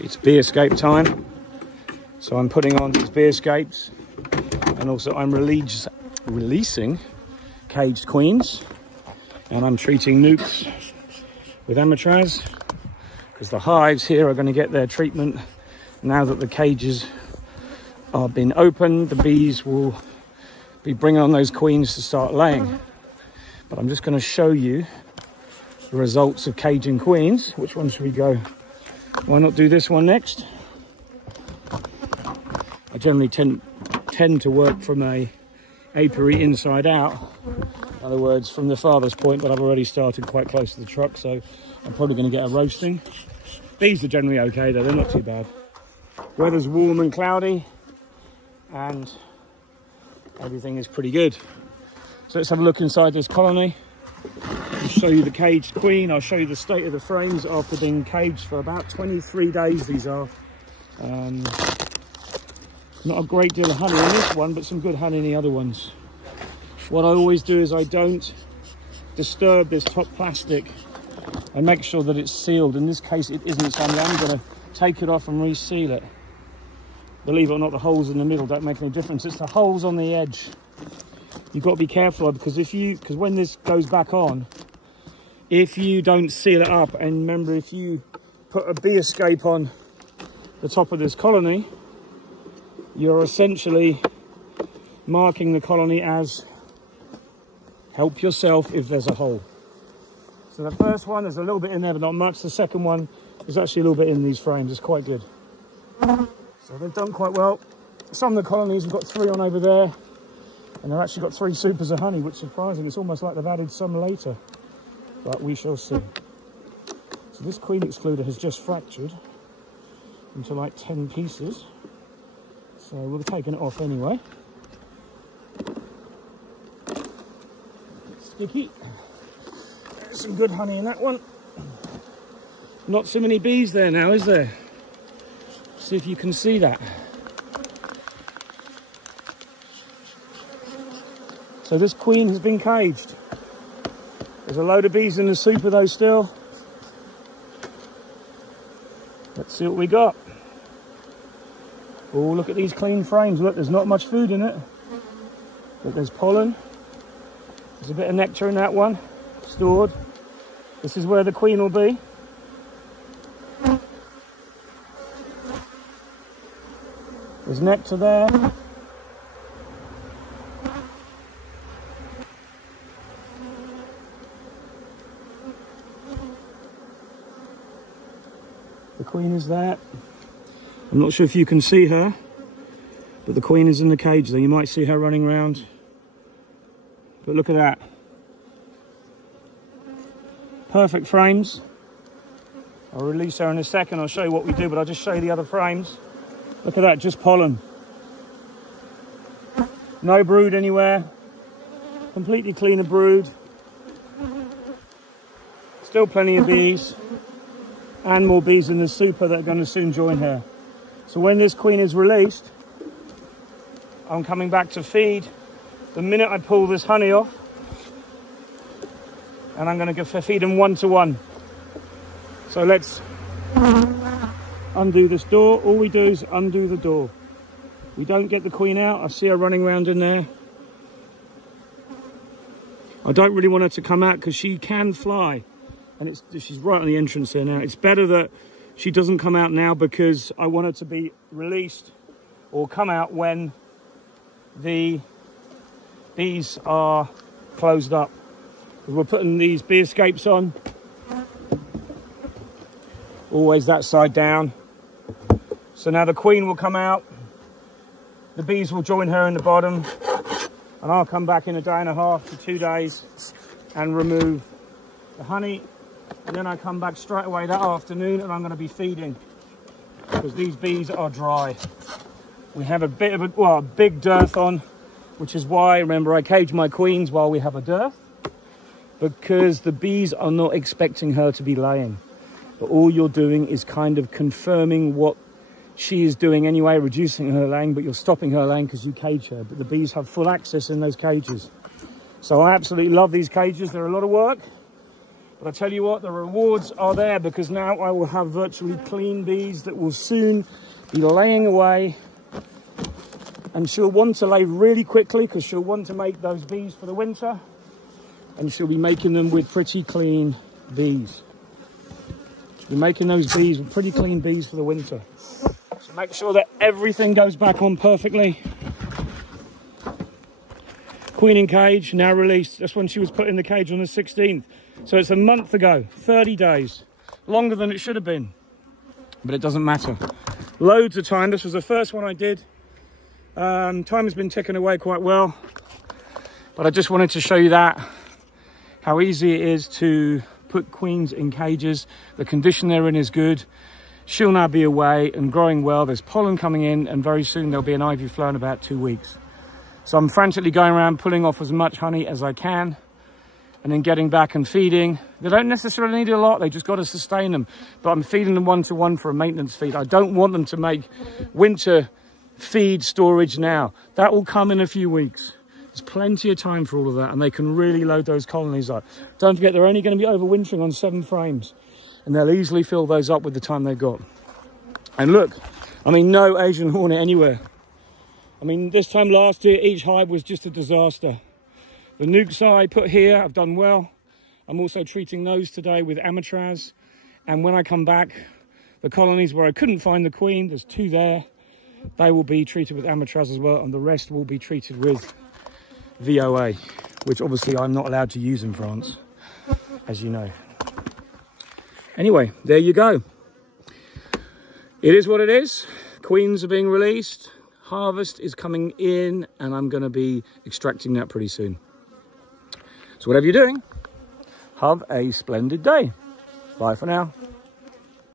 It's bee escape time. So I'm putting on these bee escapes, and also I'm releasing caged queens, and I'm treating nukes with amatraz, because the hives here are going to get their treatment now that the cages are being opened. The bees will be bringing on those queens to start laying. But I'm just going to show you the results of caging queens. Which one should we go? Why not do this one next? I generally tend to work from a apiary inside out. In other words, from the farthest point, but I've already started quite close to the truck, so I'm probably going to get a roasting. These are generally okay though, they're not too bad. Weather's warm and cloudy, and everything is pretty good. So let's have a look inside this colony. I'll show you the caged queen. I'll show you the state of the frames after being caged for about 23 days. These are not a great deal of honey in this one, but some good honey in the other ones. What I always do is I don't disturb this top plastic. I make sure that it's sealed. In this case it isn't, so I'm going to take it off and reseal it. Believe it or not, the holes in the middle don't make any difference. It's the holes on the edge. You've got to be careful, because when this goes back on, if you don't seal it up, and remember, if you put a bee escape on the top of this colony, you're essentially marking the colony as help yourself if there's a hole. So the first one, there's a little bit in there, but not much. The second one, there's actually a little bit in these frames. It's quite good. So they've done quite well. Some of the colonies have got 3 on over there, and they've actually got 3 supers of honey, which is surprising. It's almost like they've added some later, but we shall see. So this queen excluder has just fractured into like 10 pieces. So we're taking it off anyway. Sticky. There's some good honey in that one. Not so many bees there now, is there? See if you can see that. So this queen has been caged. There's a load of bees in the super though still. Let's see what we got. Oh, look at these clean frames. Look, there's not much food in it, but there's pollen. There's a bit of nectar in that one, stored. This is where the queen will be. There's nectar there. The queen is there. I'm not sure if you can see her, but the queen is in the cage there. You might see her running around. But look at that. Perfect frames. I'll release her in a second. I'll show you what we do, but I'll just show you the other frames. Look at that, just pollen. No brood anywhere. Completely clean of brood. Still plenty of bees. And more bees in the super that are going to soon join her. So when this queen is released, I'm coming back to feed. The minute I pull this honey off, and I'm going to feed them 1-to-1. So let's undo this door. All we do is undo the door. We don't get the queen out. I see her running around in there. I don't really want her to come out because she can fly, and she's right on the entrance there now. It's better that she doesn't come out now, because I want her to be released or come out when the bees are closed up. We're putting these bee escapes on. Always that side down. So now the queen will come out. The bees will join her in the bottom. And I'll come back in a 1.5 to 2 days and remove the honey. And then I come back straight away that afternoon, and I'm going to be feeding, because these bees are dry. We have a bit of a big dearth on, which is why, remember, I cage my queens while we have a dearth, because the bees are not expecting her to be laying. But all you're doing is kind of confirming what she is doing anyway, reducing her laying, but you're stopping her laying because you cage her. But the bees have full access in those cages. So I absolutely love these cages. They're a lot of work. But I tell you what, the rewards are there, because now I will have virtually clean bees that will soon be laying away. And she'll want to lay really quickly because she'll want to make those bees for the winter. And she'll be making them with pretty clean bees. She'll be making those bees with pretty clean bees for the winter. So make sure that everything goes back on perfectly. Queen in cage, now released. That's when she was put in the cage on the 16th. So it's a month ago, 30 days. Longer than it should have been. But it doesn't matter. Loads of time. This was the first one I did. Time has been ticking away quite well. But I just wanted to show you that. How easy it is to put queens in cages. The condition they're in is good. She'll now be away and growing well. There's pollen coming in, and very soon there'll be an ivy flow in about 2 weeks. So I'm frantically going around pulling off as much honey as I can and then getting back and feeding. They don't necessarily need a lot, they just got to sustain them. But I'm feeding them one-to-one for a maintenance feed. I don't want them to make winter feed storage now. That will come in a few weeks. There's plenty of time for all of that, and they can really load those colonies up. Don't forget, they're only going to be overwintering on 7 frames, and they'll easily fill those up with the time they've got. And look, I mean, no Asian hornet anywhere. I mean, this time last year, each hive was just a disaster. The nukes I put here, I've done well. I'm also treating those today with amatraz. And when I come back, the colonies where I couldn't find the queen, there's 2 there. They will be treated with amatraz as well, and the rest will be treated with VOA, which obviously I'm not allowed to use in France, as you know. Anyway, there you go. It is what it is. Queens are being released. Harvest is coming in, and I'm going to be extracting that pretty soon. So whatever you're doing, have a splendid day. Bye for now.